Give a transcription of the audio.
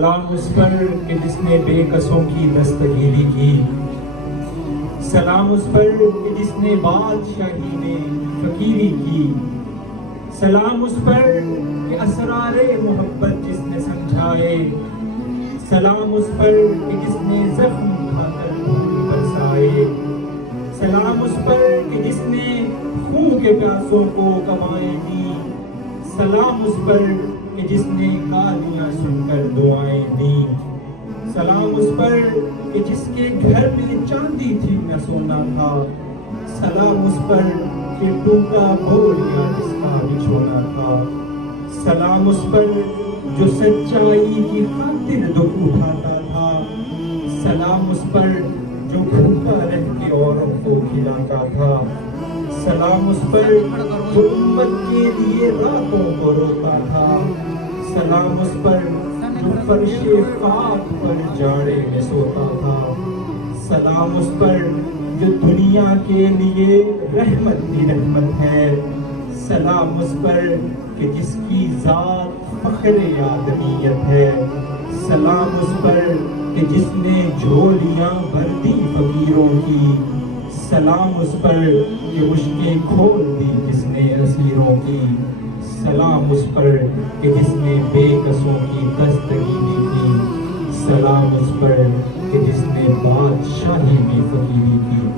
سلام اس پر کہ جس نے بے کسوں کی دستگیری کی، سلام اس پر کہ جس نے بادشاہی میں فقیری کی، سلام اس پر کہ اسرار محبت جس نے سمجھائے، سلام اس پر کہ جس نے زخم کھا کر خون برسائے، سلام اس پر کہ جس نے خون کے پیاسوں کو کمائیں دی، سلام اس پر کہ جس نے گالیاں سن کر دعائیں دیں، سلام اس پر کہ جس کے گھر میں چاندی تھی نہ سونا تھا، سلام اس پر کہ ٹوٹا بولیا جس کا بچھونا تھا، سلام اس پر جو سچائی کی خاطر دکھ اٹھاتا تھا، سلام اس پر جو بھوکا رہ کے اوروں کو کھلاتا تھا، سلام اس پر جو امت کے لیے راتوں کو روتا تھا، سلام اس پر جو فرش خاک پر جاڑے میں سوتا تھا، سلام اس پر جو دنیا کے لیے رحمت بھی رحمت ہے، سلام اس پر کہ جس کی ذات فخر آدمیت ہے، سلام اس پر کہ جس نے جھولیاں بھر دی فقیروں کی، سلام اس پر کہ مشکیں کھول دی جس نے اسیروں کی، سلام اس پر کہ جس نے بے کسوں کی دستگیری کی، سلام اس پر کہ جس نے بادشاہی میں فقیری کی۔